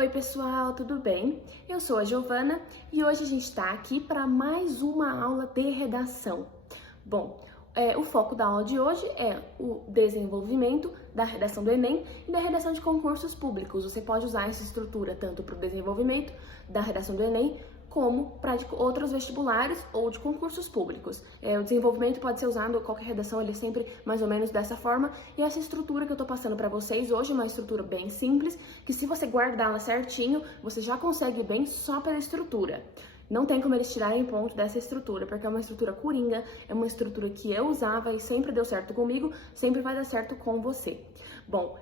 Oi pessoal, tudo bem? Eu sou a Giovana e hoje a gente está aqui para mais uma aula de redação. Bom, o foco da aula de hoje é o desenvolvimento da redação do Enem e da redação de concursos públicos. Você pode usar essa estrutura tanto para o desenvolvimento da redação do Enem como para outros vestibulares ou de concursos públicos. O desenvolvimento pode ser usado, qualquer redação ele é sempre mais ou menos dessa forma, e essa estrutura que eu tô passando para vocês hoje é uma estrutura bem simples, que se você guardá-la certinho, você já consegue bem só pela estrutura. Não tem como eles tirarem ponto dessa estrutura, porque é uma estrutura coringa, é uma estrutura que eu usava e sempre deu certo comigo, sempre vai dar certo com você. Bom,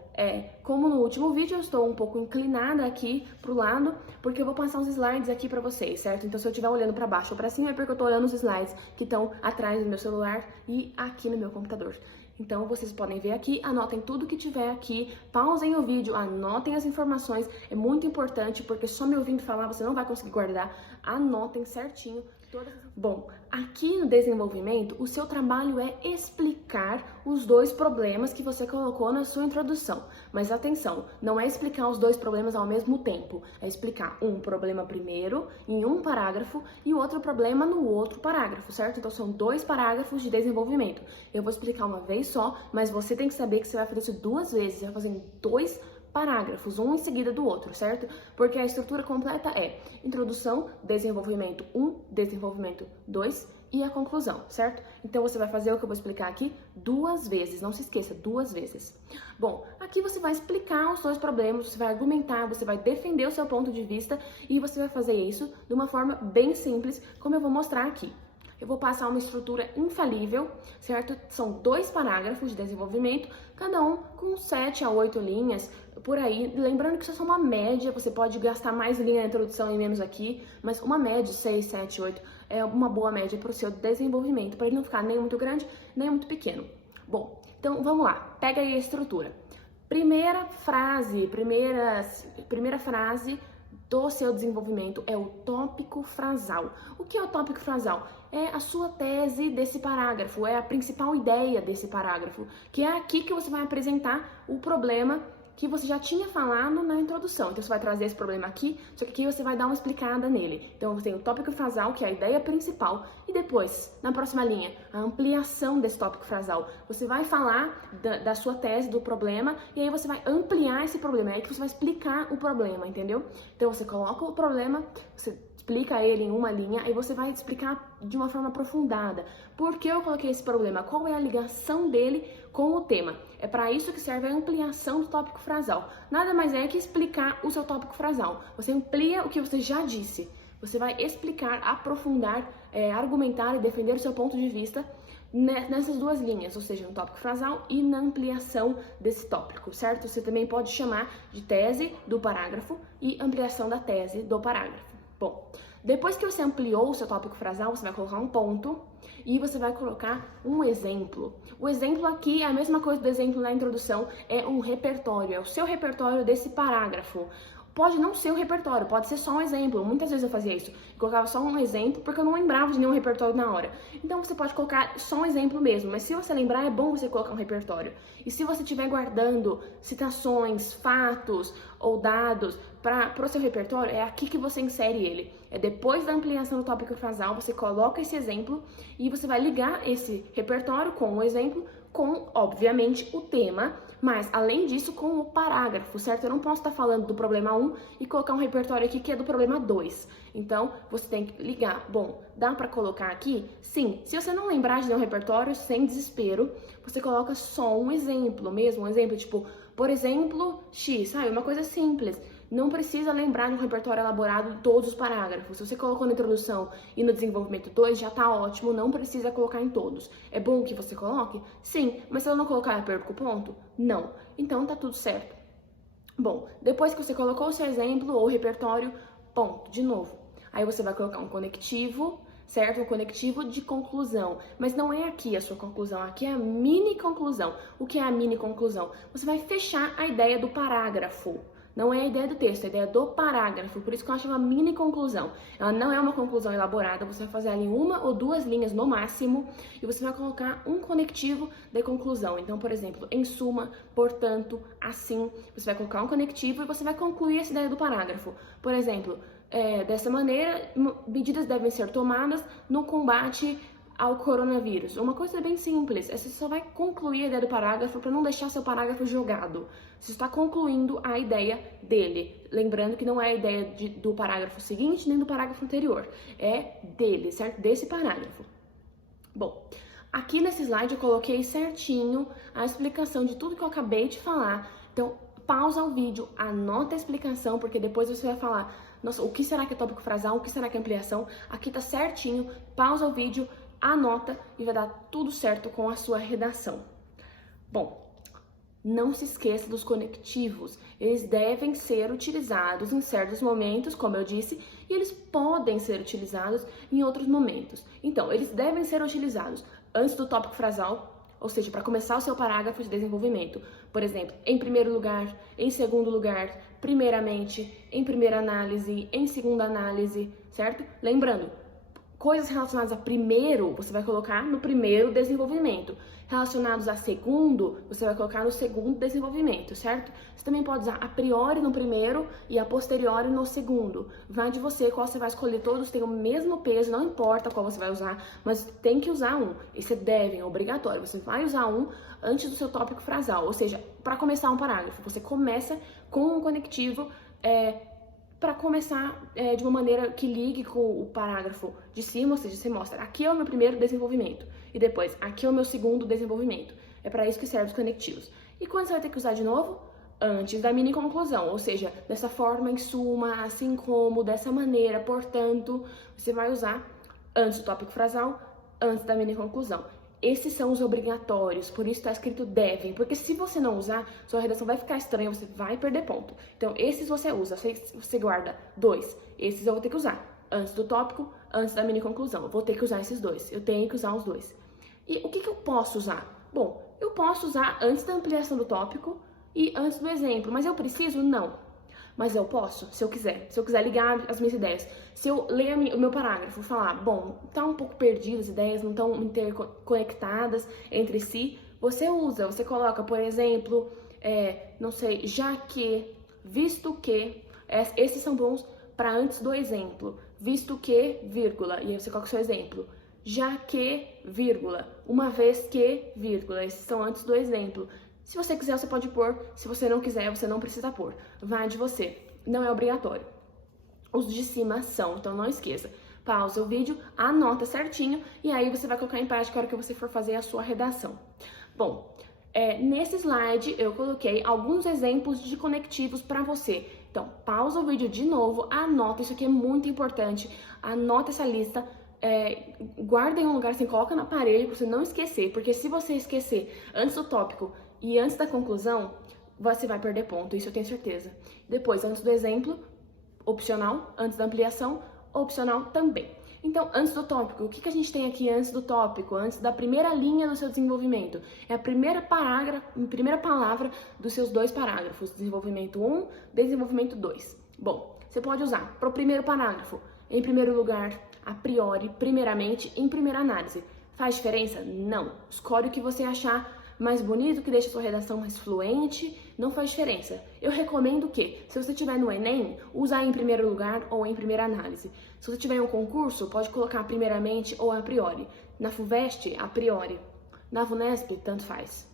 como no último vídeo eu estou um pouco inclinada aqui pro lado, porque eu vou passar uns slides aqui pra vocês, certo? Então se eu estiver olhando pra baixo ou pra cima é porque eu tô olhando os slides que estão atrás do meu celular e aqui no meu computador. Então vocês podem ver aqui, anotem tudo que tiver aqui, pausem o vídeo, anotem as informações, é muito importante porque só me ouvindo falar você não vai conseguir guardar, anotem certinho todas as... Bom, aqui no desenvolvimento, o seu trabalho é explicar os dois problemas que você colocou na sua introdução. Mas atenção, não é explicar os dois problemas ao mesmo tempo, é explicar um problema primeiro em um parágrafo e o outro problema no outro parágrafo, certo? Então são dois parágrafos de desenvolvimento. Eu vou explicar uma vez só, mas você tem que saber que você vai fazer isso duas vezes, você vai fazer em dois parágrafos, um em seguida do outro, certo? Porque a estrutura completa é introdução, desenvolvimento 1, desenvolvimento 2 e a conclusão, certo? Então você vai fazer o que eu vou explicar aqui duas vezes, não se esqueça, duas vezes. Bom, aqui você vai explicar os dois problemas, você vai argumentar, você vai defender o seu ponto de vista e você vai fazer isso de uma forma bem simples, como eu vou mostrar aqui. Eu vou passar uma estrutura infalível, certo? São dois parágrafos de desenvolvimento, cada um com 7 a 8 linhas, por aí. Lembrando que isso é só uma média, você pode gastar mais linha na introdução e menos aqui, mas uma média, 6, 7, 8, é uma boa média para o seu desenvolvimento, para ele não ficar nem muito grande, nem muito pequeno. Bom, então vamos lá, pega aí a estrutura. Primeira frase do seu desenvolvimento é o tópico frasal. O que é o tópico frasal? É a sua tese desse parágrafo, é a principal ideia desse parágrafo, que é aqui que você vai apresentar o problema que você já tinha falado na introdução. Então você vai trazer esse problema aqui, só que aqui você vai dar uma explicada nele. Então você tem o tópico frasal, que é a ideia principal, e depois, na próxima linha, a ampliação desse tópico frasal. Você vai falar da sua tese, do problema, e aí você vai ampliar esse problema, é aí que você vai explicar o problema, entendeu? Então você coloca o problema, você explica ele em uma linha, aí você vai explicar de uma forma aprofundada. Por que eu coloquei esse problema? Qual é a ligação dele com o tema? É para isso que serve a ampliação do tópico frasal. Nada mais é que explicar o seu tópico frasal. Você amplia o que você já disse. Você vai explicar, aprofundar, argumentar e defender o seu ponto de vista nessas duas linhas, ou seja, no tópico frasal e na ampliação desse tópico, certo? Você também pode chamar de tese do parágrafo e ampliação da tese do parágrafo. Bom, depois que você ampliou o seu tópico frasal, você vai colocar um ponto e você vai colocar um exemplo. O exemplo aqui é a mesma coisa do exemplo na introdução, é um repertório, é o seu repertório desse parágrafo. Pode não ser um repertório, pode ser só um exemplo. Muitas vezes eu fazia isso, colocava só um exemplo porque eu não lembrava de nenhum repertório na hora. Então você pode colocar só um exemplo mesmo, mas se você lembrar é bom você colocar um repertório. E se você estiver guardando citações, fatos ou dados para o seu repertório, é aqui que você insere ele. É depois da ampliação do tópico frasal, você coloca esse exemplo e você vai ligar esse repertório com o exemplo, com, obviamente, o tema, mas, além disso, com o parágrafo, certo? Eu não posso estar falando do problema 1 e colocar um repertório aqui que é do problema 2. Então, você tem que ligar. Bom, dá para colocar aqui? Sim. Se você não lembrar de nenhum repertório, sem desespero, você coloca só um exemplo mesmo. Um exemplo, tipo, por exemplo, X, sabe? Uma coisa simples. Não precisa lembrar de um repertório elaborado de todos os parágrafos. Se você colocou na introdução e no desenvolvimento 2, já tá ótimo, não precisa colocar em todos. É bom que você coloque? Sim, mas se eu não colocar, eu perco o ponto? Não. Então tá tudo certo. Bom, depois que você colocou o seu exemplo ou repertório, ponto, de novo. Aí você vai colocar um conectivo, certo? Um conectivo de conclusão. Mas não é aqui a sua conclusão, aqui é a mini conclusão. O que é a mini conclusão? Você vai fechar a ideia do parágrafo. não é a ideia do texto, é a ideia do parágrafo, por isso que eu acho uma mini conclusão. Ela não é uma conclusão elaborada, você vai fazer ali 1 ou 2 linhas no máximo e você vai colocar um conectivo de conclusão. Então, por exemplo, em suma, portanto, assim, você vai colocar um conectivo e você vai concluir essa ideia do parágrafo. Por exemplo, dessa maneira, medidas devem ser tomadas no combate ao coronavírus. Uma coisa bem simples, você só vai concluir a ideia do parágrafo para não deixar seu parágrafo jogado. Você está concluindo a ideia dele. Lembrando que não é a ideia do parágrafo seguinte nem do parágrafo anterior. É dele, certo? Desse parágrafo. Bom, aqui nesse slide eu coloquei certinho a explicação de tudo que eu acabei de falar. Então, pausa o vídeo, anota a explicação, porque depois você vai falar, nossa, o que será que é tópico frasal, o que será que é ampliação? Aqui tá certinho, pausa o vídeo, anota e vai dar tudo certo com a sua redação. Bom, não se esqueça dos conectivos. Eles devem ser utilizados em certos momentos, como eu disse, e eles podem ser utilizados em outros momentos. Então, eles devem ser utilizados antes do tópico frasal, ou seja, para começar o seu parágrafo de desenvolvimento. Por exemplo, em primeiro lugar, em segundo lugar, primeiramente, em primeira análise, em segunda análise, certo? Lembrando, coisas relacionadas a primeiro, você vai colocar no primeiro desenvolvimento. Relacionados a segundo, você vai colocar no segundo desenvolvimento, certo? Você também pode usar a priori no primeiro e a posteriori no segundo. Vai de você qual você vai escolher, todos têm o mesmo peso, não importa qual você vai usar, mas tem que usar um. Esse é obrigatório. Você vai usar um antes do seu tópico frasal, ou seja, para começar um parágrafo, você começa com um conectivo para começar de uma maneira que ligue com o parágrafo de cima, ou seja, você mostra, aqui é o meu primeiro desenvolvimento, e depois, aqui é o meu segundo desenvolvimento. É para isso que servem os conectivos. E quando você vai ter que usar de novo? Antes da mini conclusão, ou seja, dessa forma, em suma, assim como, dessa maneira, portanto, você vai usar antes do tópico frasal, antes da mini conclusão. Esses são os obrigatórios, por isso está escrito devem, porque se você não usar, sua redação vai ficar estranha, você vai perder ponto. Então, esses você usa, você guarda 2. Esses eu vou ter que usar antes do tópico, antes da mini conclusão. Eu vou ter que usar esses 2, eu tenho que usar os 2. E o que eu posso usar? Bom, eu posso usar antes da ampliação do tópico e antes do exemplo, mas eu preciso? Não. Mas eu posso, se eu quiser ligar as minhas ideias. Se eu ler o meu parágrafo e falar, bom, tá um pouco perdido, as ideias não estão interconectadas entre si, você usa, você coloca, por exemplo, não sei, já que, visto que, esses são bons para antes do exemplo, visto que, vírgula, e aí você coloca o seu exemplo. Já que, vírgula, uma vez que, vírgula, esses são antes do exemplo. Se você quiser, você pode pôr. Se você não quiser, você não precisa pôr. Vai de você. Não é obrigatório. Os de cima são, então não esqueça. Pausa o vídeo, anota certinho e aí você vai colocar em prática a hora que você for fazer a sua redação. Bom, nesse slide eu coloquei alguns exemplos de conectivos para você. Então, pausa o vídeo de novo, anota, isso aqui é muito importante. Anota essa lista. Guarda em um lugar assim, coloca na parede para você não esquecer, porque se você esquecer antes do tópico e antes da conclusão, você vai perder ponto, isso eu tenho certeza. Depois, antes do exemplo, opcional. Antes da ampliação, opcional também. Então, antes do tópico, o que a gente tem aqui antes do tópico? Antes da primeira linha do seu desenvolvimento. É a primeira palavra dos seus 2 parágrafos. Desenvolvimento 1, desenvolvimento 2. Bom, você pode usar para o primeiro parágrafo. Em primeiro lugar, a priori, primeiramente, em primeira análise. Faz diferença? Não. Escolhe o que você achar mais bonito, que deixa a sua redação mais fluente, não faz diferença. Eu recomendo que, se você estiver no Enem, usar em primeiro lugar ou em primeira análise. Se você tiver em um concurso, pode colocar primeiramente ou a priori. Na FUVEST, a priori. Na VUNESP, tanto faz.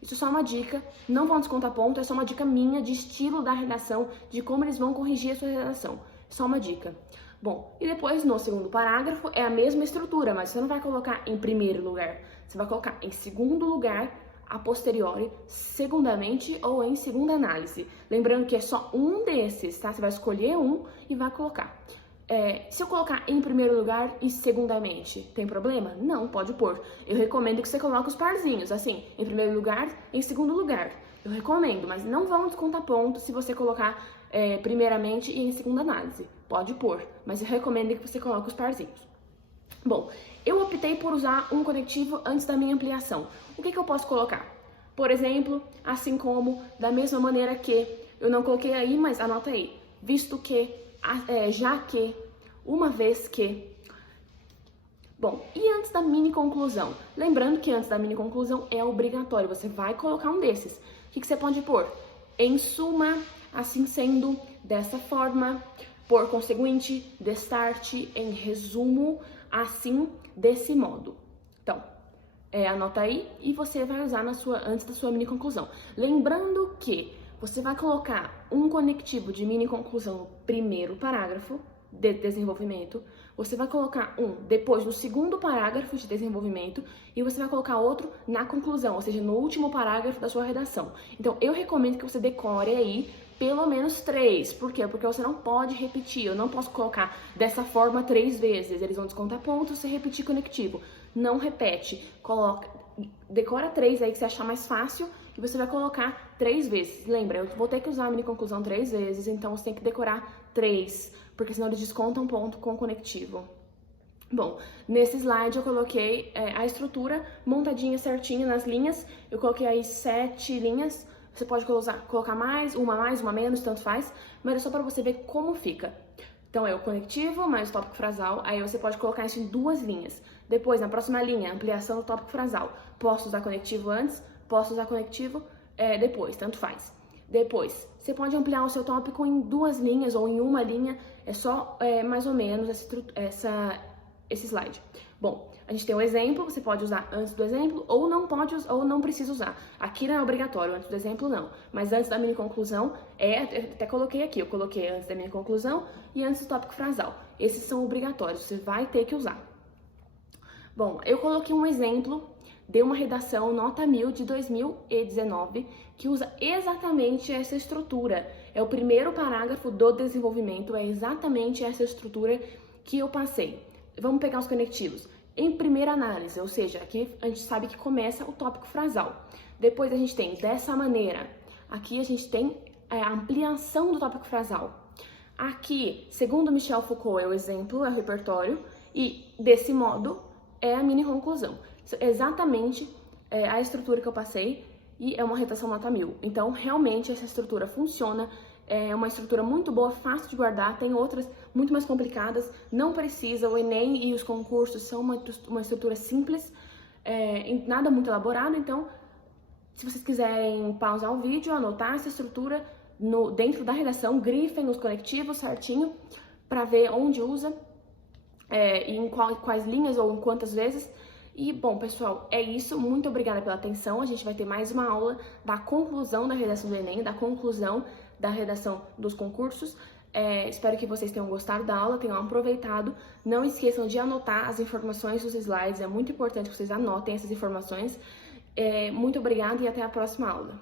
Isso é só uma dica, não vão descontar ponto, é só uma dica minha de estilo da redação, de como eles vão corrigir a sua redação. Só uma dica. Bom, e depois no segundo parágrafo é a mesma estrutura, mas você não vai colocar em primeiro lugar. Você vai colocar em segundo lugar, a posteriori, segundamente ou em segunda análise. Lembrando que é só um desses, tá? Você vai escolher um e vai colocar. Se eu colocar em primeiro lugar e segundamente, tem problema? Não, pode pôr. Eu recomendo que você coloque os parzinhos, assim, em primeiro lugar, em segundo lugar. Eu recomendo, mas não vão descontar ponto se você colocar primeiramente e em segunda análise. Pode pôr, mas eu recomendo que você coloque os parzinhos. Bom, eu optei por usar um conectivo antes da minha ampliação. O que eu posso colocar? Por exemplo, assim como, da mesma maneira que, Eu não coloquei aí, mas anota aí. Visto que, já que, uma vez que. Bom, e antes da mini conclusão? Lembrando que antes da mini conclusão é obrigatório, você vai colocar um desses. O que você pode pôr? Em suma, assim sendo, dessa forma, por conseguinte, destarte, em resumo, assim, desse modo. Então, anota aí e você vai usar antes da sua mini conclusão. Lembrando que você vai colocar um conectivo de mini conclusão no primeiro parágrafo de desenvolvimento, você vai colocar um depois no segundo parágrafo de desenvolvimento e você vai colocar outro na conclusão, ou seja, no último parágrafo da sua redação. Então, eu recomendo que você decore aí pelo menos 3. Por quê? Porque você não pode repetir. Eu não posso colocar dessa forma 3 vezes. Eles vão descontar pontos se repetir conectivo. Não repete. Decora 3 aí que você achar mais fácil e você vai colocar 3 vezes. Lembra, eu vou ter que usar a mini conclusão 3 vezes, então você tem que decorar 3, porque senão eles descontam ponto com conectivo. Bom, nesse slide eu coloquei a estrutura montadinha certinho nas linhas. Eu coloquei aí 7 linhas. Você pode colocar mais, uma menos, tanto faz, mas é só para você ver como fica. Então é o conectivo mais o tópico frasal, aí você pode colocar isso em 2 linhas. Depois, na próxima linha, ampliação do tópico frasal. Posso usar conectivo antes, posso usar conectivo depois, tanto faz. Depois, você pode ampliar o seu tópico em 2 linhas ou em 1 linha, é só mais ou menos esse slide. Bom, a gente tem o exemplo, você pode usar antes do exemplo ou não pode ou não precisa usar. Aqui não é obrigatório, antes do exemplo não. Mas antes da mini conclusão, eu até coloquei aqui, eu coloquei antes da mini conclusão e antes do tópico frasal. Esses são obrigatórios, você vai ter que usar. Bom, eu coloquei um exemplo de uma redação nota 1000 de 2019 que usa exatamente essa estrutura. É o primeiro parágrafo do desenvolvimento, é exatamente essa estrutura que eu passei. Vamos pegar os conectivos. Em primeira análise, ou seja, aqui a gente sabe que começa o tópico frasal. Depois a gente tem dessa maneira. Aqui a gente tem a ampliação do tópico frasal. Aqui, segundo Michel Foucault, é o exemplo, é o repertório. E desse modo é a mini conclusão. Exatamente a estrutura que eu passei e é uma redação nota 1000. Então, realmente, essa estrutura funciona. É uma estrutura muito boa, fácil de guardar, tem outras muito mais complicadas, não precisa, o Enem e os concursos são uma estrutura simples, nada muito elaborado, então, se vocês quiserem pausar o vídeo, anotar essa estrutura dentro da redação, grifem os conectivos certinho, para ver onde usa, e em quais linhas ou em quantas vezes. E, bom, pessoal, é isso. Muito obrigada pela atenção. A gente vai ter mais uma aula da conclusão da redação do Enem, da conclusão da redação dos concursos. Espero que vocês tenham gostado da aula, tenham aproveitado. Não esqueçam de anotar as informações dos slides. É muito importante que vocês anotem essas informações. Muito obrigada e até a próxima aula.